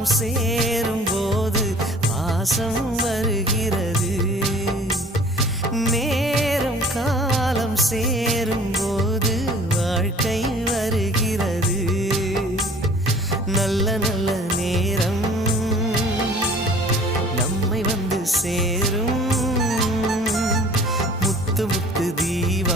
காலம் சேரும் போது பாசம் வருகிறது. நேரம் காலம் சேரும் போது வாழ்க்கை வருகிறது. நல்ல நல்ல நேரம் நம்மை வந்து சேரும். முத்து முத்து தீபம்